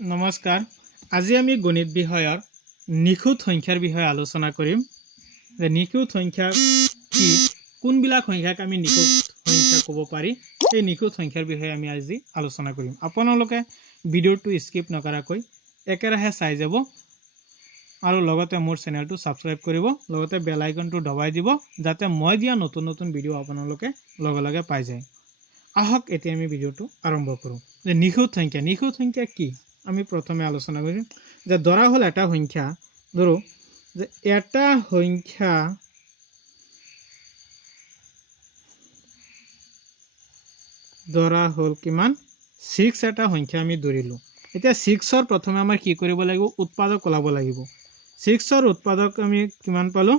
নমস্কাৰ আজি আমি গণিত বিষয়ৰ নিখুঁত সংখ্যাৰ বিষয়ে আলোচনা কৰিম যে নিখুঁত সংখ্যা কি কোনবিলাক সংখ্যাক আমি নিখুঁত সংখ্যা ক'ব পাৰি এই নিখুঁত সংখ্যাৰ বিষয়ে আমি আজি আলোচনা কৰিম আপোনালোকে ভিডিঅ'টো স্কিপ নকৰাকৈ একেৰাহে চাই যাব আৰু লগতে মোৰ চেনেলটো সাবস্ক্ৰাইব কৰিব লগতে বেল আইকনটো দবাই দিব যাতে মই দিয়া নতুন নতুন ভিডিঅ' আপোনালোকে লগে লগে পাই যায় আহক এতিয়া আমি ভিডিঅ'টো আৰম্ভ কৰোঁ যে নিখুঁত সংখ্যা কি আমি প্ৰথমে আলোচনা কৰিম যে ধৰা হল এটা সংখ্যা ধৰো যে এটা সংখ্যা ধৰা হল কিমান 6 এটা সংখ্যা আমি ধৰিলো এতিয়া 6 ৰ প্ৰথমে আমাৰ কি কৰিব লাগিব উৎপাদক ওলাব লাগিব 6 ৰ উৎপাদক আমি কিমান পালো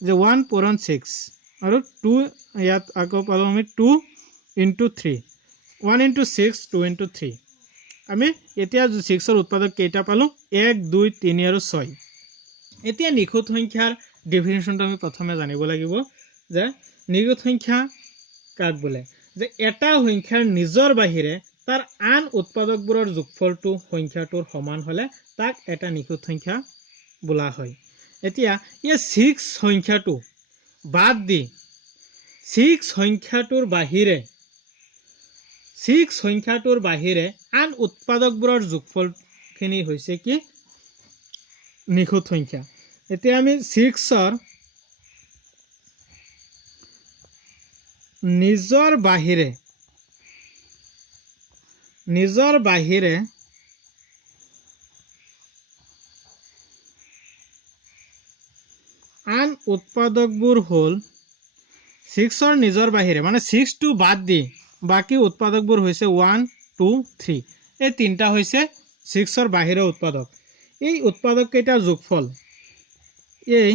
যে 1 পূৰণ 6 আৰু 2 ইয়াত আকৌ পালো আমি 2 into 3 1 into 6 2 into 3 আমি এতিয়া 6 ৰ উৎপাদক কেইটা পালো 1 2 3 আৰু 6 এতিয়া নিখুঁত সংখ্যাৰ ডেফিনিশনটো আমি প্ৰথমে জানিব লাগিব যে নিখুঁত সংখ্যা কাক বোলে যে এটা সংখ্যাৰ নিজৰ বাহিৰে তাৰ আন উৎপাদকবোৰৰ যোগফলটো সংখ্যাটোৰ সমান হলে তাক এটা নিখুঁত সংখ্যা বোলা হয় এতিয়া এই 6 সংখ্যাটো বাদ দি 6 সংখ্যাটোৰ বাহিৰে আন উৎপাদকবোৰৰ যোগফলখিনি হৈছে কি নিখুঁত সংখ্যা এতিয়া আমি 6 ৰ নিজৰ বাহিৰে আন উৎপাদকবোৰ হল 6 ৰ নিজৰ বাহিৰে মানে 6 টো বাদ দি বাকি উৎপাদকবোৰ হৈছে 1 2 3 এই তিনটা হৈছে 6 ৰ বাহিৰৰ উৎপাদক এই উৎপাদক কেইটাৰ যোগফল এই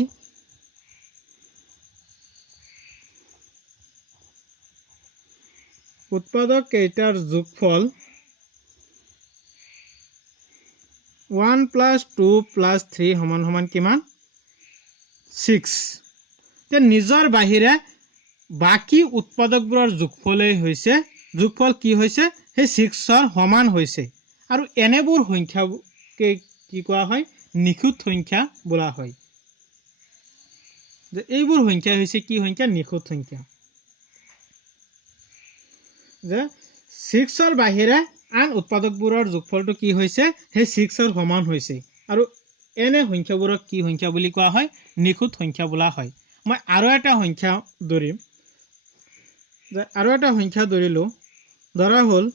উৎপাদক কেইটাৰ যোগফল 1 + 2 + 3 সমান সমান কিমান 6 তে নিজৰ বাহিৰে বাকি উৎপাদকবোৰৰ যোগফল কি হৈছে সেই 6 ৰ সমান হৈছে আৰু এনেবোৰ সংখ্যাকে কি কোৱা হয় নিখুঁত সংখ্যা বোলা হয় যে এইবোৰ সংখ্যা হৈছে কি সংখ্যা নিখুঁত সংখ্যা যে 6 ৰ বাহিৰে আন উৎপাদকবোৰৰ যোগফলটো কি হৈছে সেই 6 ৰ সমান হৈছে আৰু এনে সংখ্যাবোৰক কি সংখ্যা বুলি কোৱা হয় নিখুঁত সংখ্যা বোলা হয় মই আৰু এটা সংখ্যা ধৰিম যে আৰু এটা সংখ্যা ধৰিলো ধৰা হল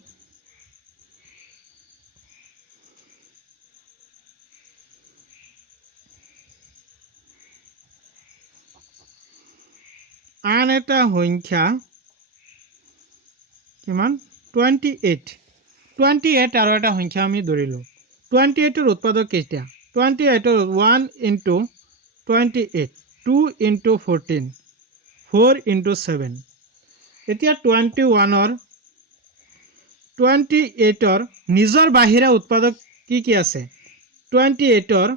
আন এটা সংখ্যা কিমান 28 আৰু এটা সংখ্যা আমি ধৰিলো 28 ৰ উৎপাদক কেইটা 28 ৰ 1 into 28 2 into 14 4 into 7 এতিয়া 28 ৰ নিজৰ বাহিৰে উৎপাদক কি আছে 28 ৰ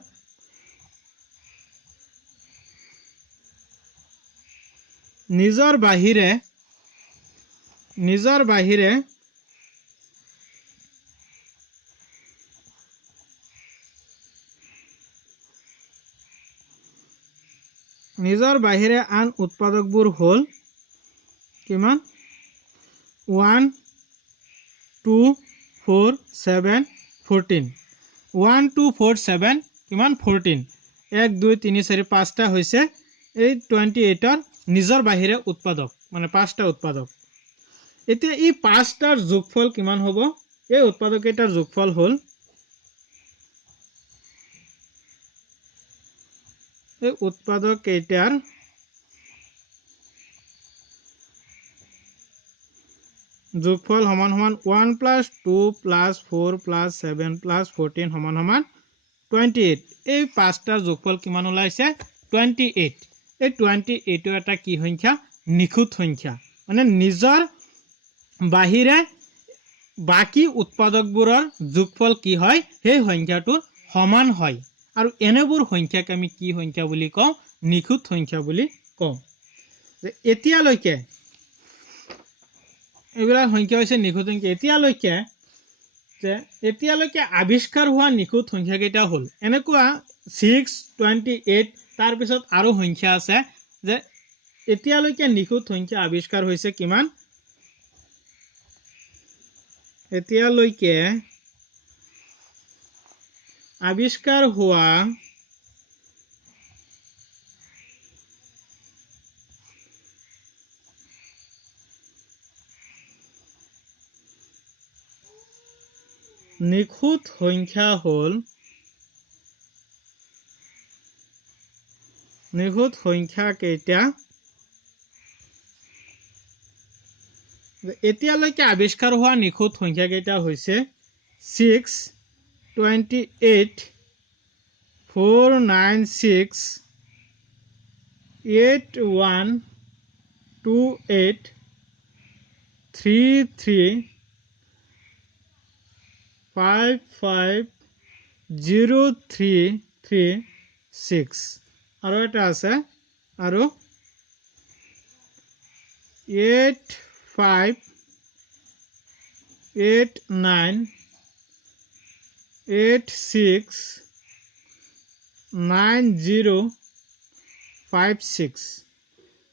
নিজৰ বাহিৰে আন উৎপাদকবোৰ হল কিমান 1 2 4 7 14 1 2 4 7 কিমান 14 1 2 3 4 5টা হৈছে এই 28 ৰ নিজৰ বাহিৰে উৎপাদক মানে 5টা উৎপাদক এতিয়া এই 5টাৰ যোগফল কিমান হ'ব এই উৎপাদক কেইটাৰ যোগফল হল এই উৎপাদক কেইটাৰ যোগফল সমান সমান 1 + 2 + 4 + 7 + 14 সমান সমান 28 এই 5টাৰ যোগফল কিমান ওলাইছে 28 এই 28 এটা কি সংখ্যা নিখুঁত সংখ্যা মানে নিজৰ বাহিৰে বাকি উৎপাদকবোৰৰ যোগফল কি হয় সেই সংখ্যাটোৰ সমান হয় আৰু এনেবোৰ সংখ্যাক আমি কি সংখ্যা বুলি কওঁ নিখুঁত সংখ্যা বুলি কওঁ যে এতিয়ালৈকে এইবিলাক সংখ্যা হৈছে নিখুঁত সংখ্যা এতিয়ালৈকে যে এতিয়ালৈকে আৱিষ্কাৰ হোৱা নিখুঁত সংখ্যা কেইটা হ'ল এনেকুৱা 6 28 তাৰ পিছত আৰু সংখ্যা আছে যে এতিয়ালৈকে নিখুঁত সংখ্যা আৱিষ্কাৰ হৈছে কিমান এতিয়ালৈকে আৱিষ্কাৰ হোৱা নিখুঁত সংখ্যা হ'ল নিখুঁত সংখ্যা কেইটা এতিয়ালৈকে আৱিষ্কাৰ হোৱা নিখুঁত সংখ্যা কেইটা হৈছে 6 28 496 8128 33 55036 আৰু এটা আছে আৰু 8589869056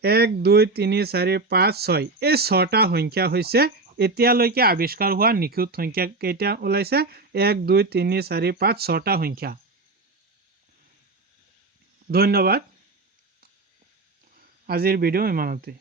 1 2 3 4 5 6 এই 6টা সংখ্যা হৈছে এতিয়ালৈকে আৱিষ্কাৰ হোৱা নিখুঁত সংখ্যা কেইটা ওলাইছে 1 2 3 4 5 6টা সংখ্যা ধন্যবাদ আজিৰ ভিডিও ইমানতে